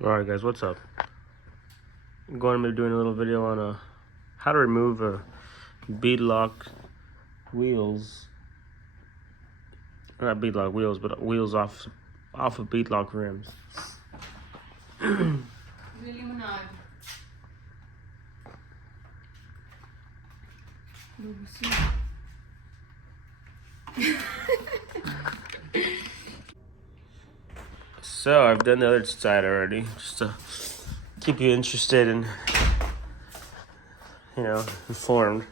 Alright guys, what's up? I'm going to be doing a little video on how to remove bead lock wheels. Not bead lock wheels, but wheels off of bead lock rims. So I've done the other side already, just to keep you interested and informed.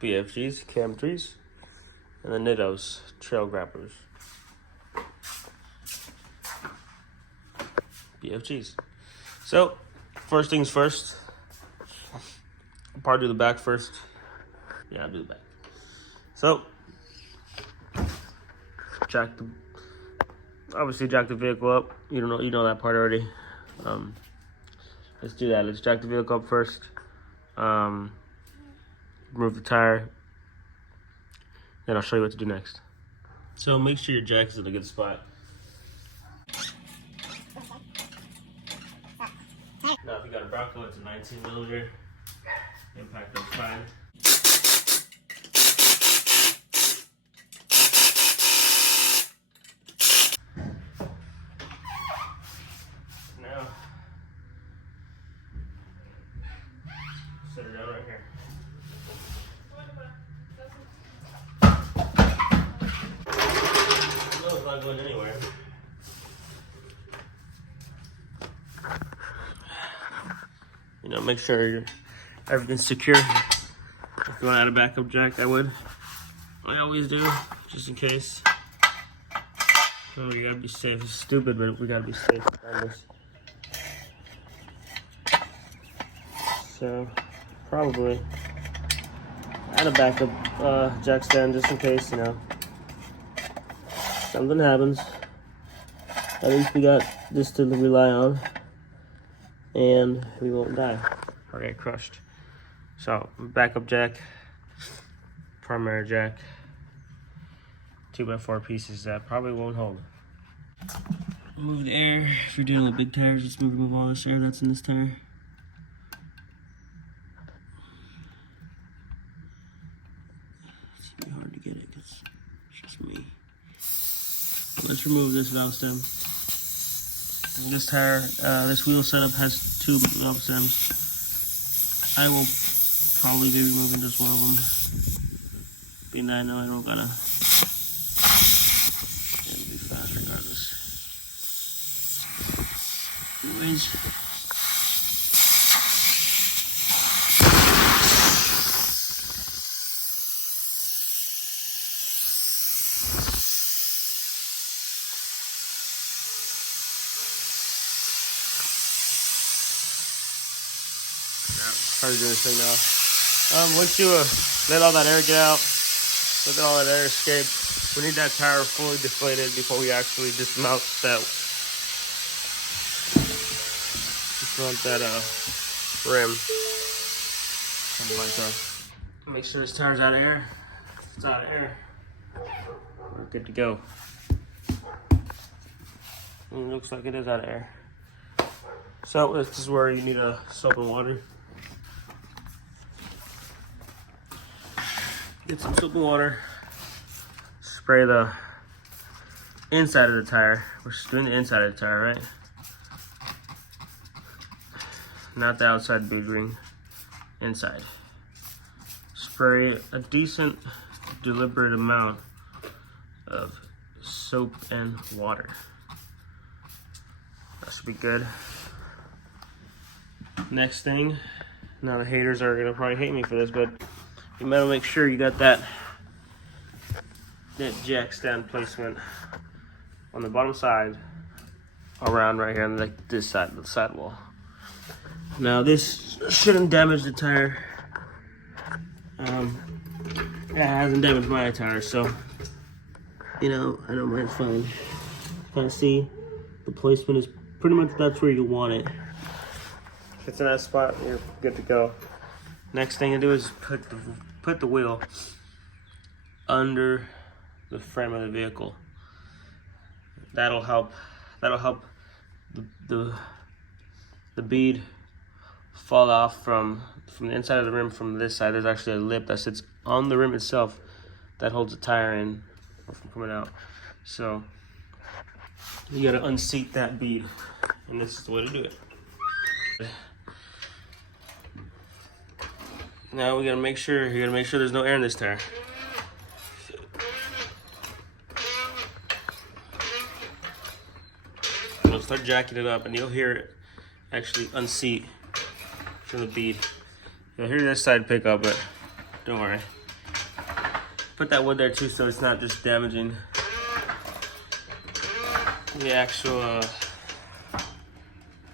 BFGs, cam trees, and the Nittos, trail grabbers. BFGs. So, first things first. I'll probably do the back first. Yeah, I'll do the back. So, obviously jack the vehicle up. You know that part already. Let's do that. Let's jack the vehicle up first. Remove the tire. Then I'll show you what to do next. So make sure your jack is in a good spot. Now if you got a Bronco, it's a 19mm. Impact is fine. Now, set it down right here. No, it's not going anywhere. Make sure everything's secure. If you want to add a backup jack, I always do, just in case. So you gotta be safe. It's stupid, but we gotta be safe on this. So probably add a backup jack stand just in case, something happens. At least we got this to rely on, and we won't die or get crushed. So backup jack, primary jack, 2x4 pieces that probably won't hold. Remove the air. If you're dealing with big tires, just remove all this air that's in this tire. It's gonna be hard to get it because it's just me. Let's remove this valve stem. This tire, this wheel setup has 2 valve stems. I will probably be removing just one of them. Being that I know I don't gotta. It'll be fast regardless. Anyways. Probably doing this thing now. Once you let all that air get out, let all that air escape, we need that tire fully deflated before we actually dismount that rim. Something like that. Make sure this tire's out of air. If it's out of air, we're good to go. It looks like it is out of air. So this is where you need soap and water. Get some soap and water. Spray the inside of the tire. We're just doing the inside of the tire, right? Not the outside bead ring. Inside. Spray a decent, deliberate amount of soap and water. That should be good. Next thing, now the haters are gonna probably hate me for this, but you better make sure you got that jack stand placement on the bottom side, around right here on like this side of the sidewall. Now this shouldn't damage the tire. It hasn't damaged my tire, so I don't mind. Fine. Kind of see the placement is pretty much that's where you want it. If it's in that spot, you're good to go. Next thing to do is put the wheel under the frame of the vehicle. that'll help the bead fall off from the inside of the rim. From this side, there's actually a lip that sits on the rim itself that holds the tire in from coming out. So you gotta unseat that bead, and this is the way to do it. Now we gotta make sure there's no air in this tire. You'll start jacking it up, and you'll hear it actually unseat from the bead. You'll hear this side pick up, but don't worry. Put that wood there too, so it's not just damaging the actual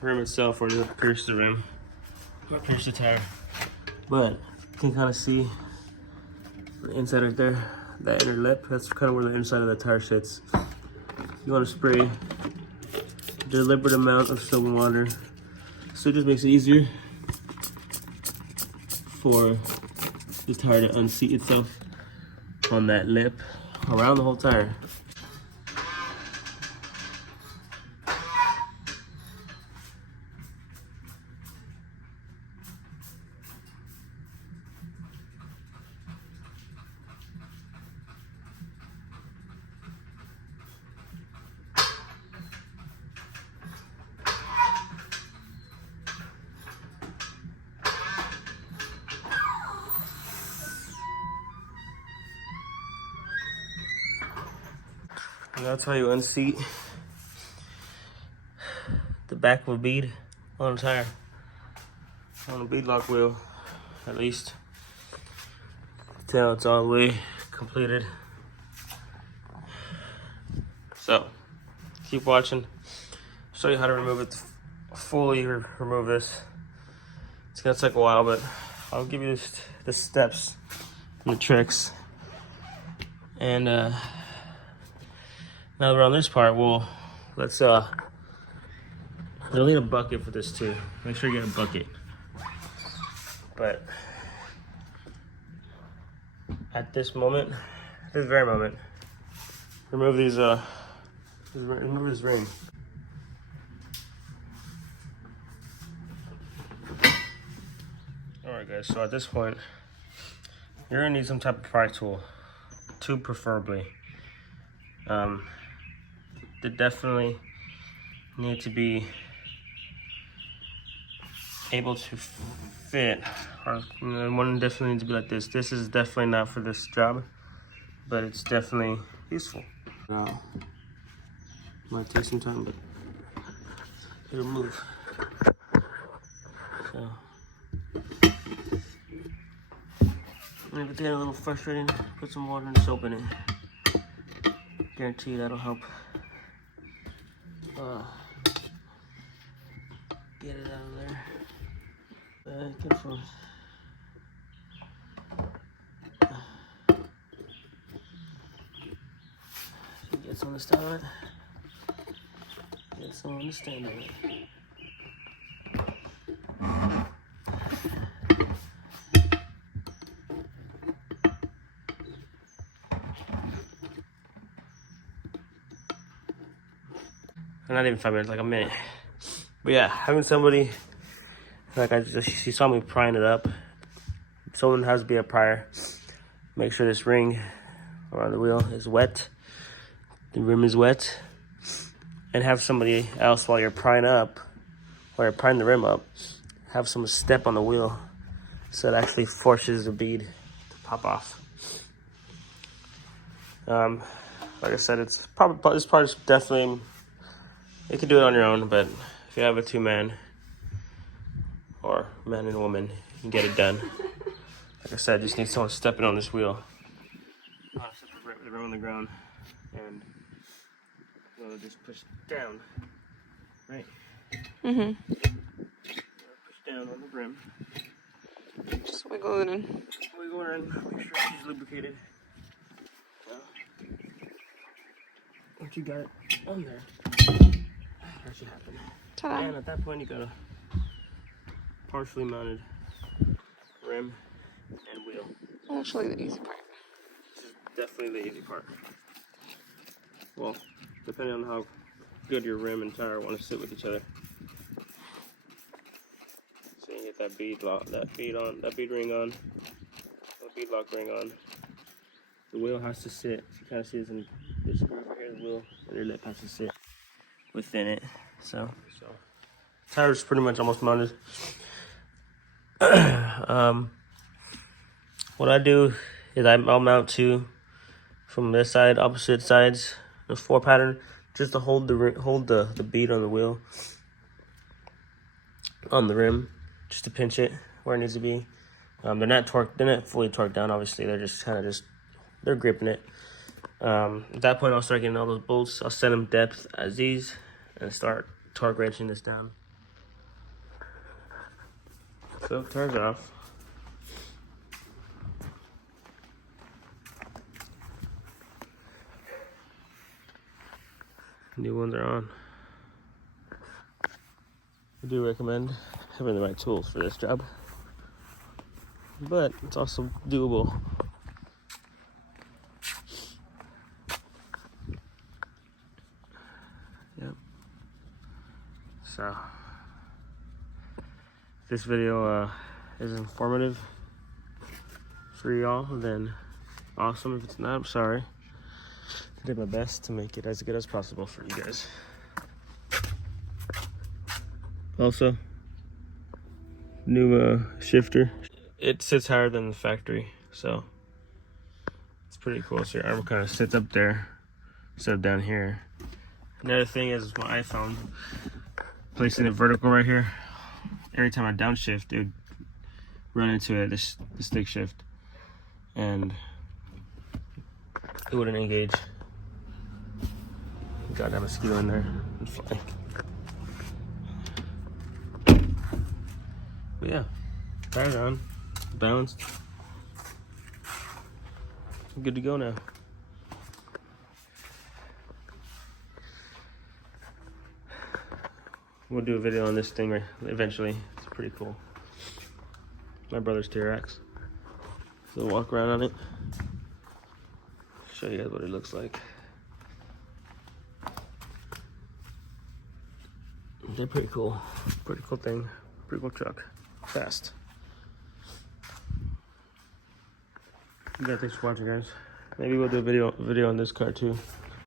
rim itself, or just pierce the rim, or pierce the tire. But you can kind of see the inside right there, that inner lip. That's kind of where the inside of the tire sits. You want to spray a deliberate amount of soap and water, so it just makes it easier for the tire to unseat itself on that lip around the whole tire. And that's how you unseat the back of a bead on a tire, on a bead lock wheel, at least, until it's all the way completed. So keep watching. Show you how to remove it, fully remove this. It's gonna take a while, but I'll give you the steps and the tricks. And now that we're on this part, let's you'll need a bucket for this too. Make sure you get a bucket. But at this very moment, remove remove this ring. Alright guys, so at this point, you're gonna need some type of pry tool. Tube preferably. They definitely need to be able to fit, or one definitely needs to be like this. This is definitely not for this job, but it's definitely useful. Now, might take some time, but it'll move. So, and if it's getting a little frustrating, put some water and soap in it. Guarantee that'll help get it out of there. Good for get some of the stand on it. Get some on the stand on it. Not even 5 minutes, like a minute. But yeah, having somebody, she saw me prying it up. Someone has to be a prior. Make sure this ring around the wheel is wet. The rim is wet. And have somebody else, while you're prying the rim up, have someone step on the wheel so it actually forces the bead to pop off. Like I said, this part is definitely, you can do it on your own, but if you have a two-man or man and woman, you can get it done. Like I said, just need someone stepping on this wheel. Right with the rim on the ground, and we'll just push down, right? Mm-hmm. Push down on the rim. Just wiggle it in. Wiggle it in, make sure she's lubricated. Once you got it on there, that should happen. Ta-da. And at that point, you got a partially mounted rim and wheel. Actually, the easy part. This is definitely the easy part. Well, depending on how good your rim and tire want to sit with each other. So you get that bead lock, that bead ring on, that bead lock ring on. The wheel has to sit. You kind of see this in this groove right here. The wheel and your lip has to sit within it. So tire's pretty much almost mounted. What I do is I'll mount two from this side, opposite sides, the 4 pattern, just to hold the bead on the wheel, on the rim, just to pinch it where it needs to be. They're not fully torqued down, obviously. They're just they're gripping it. At that point, I'll start getting all those bolts. I'll set them depth as these and start torque wrenching this down. So it turns off. New ones are on. I do recommend having the right tools for this job, but it's also doable. Yep. So, if this video is informative for y'all, then awesome. If it's not, I'm sorry. I did my best to make it as good as possible for you guys. Also, new shifter. It sits higher than the factory, so it's pretty cool. So your arm kind of sits up there instead of down here. Another thing is what I found, placing it vertical right here. Every time I downshift, it would run into it, the stick shift, and it wouldn't engage. Got that mosquito in there and fly. But yeah, tires on, balanced, good to go now. We'll do a video on this thing eventually. It's pretty cool. My brother's T-Rex. So we'll walk around on it. Show you guys what it looks like. They're pretty cool. Pretty cool thing. Pretty cool truck. Fast. Yeah, thanks for watching, guys. Maybe we'll do a video on this car too.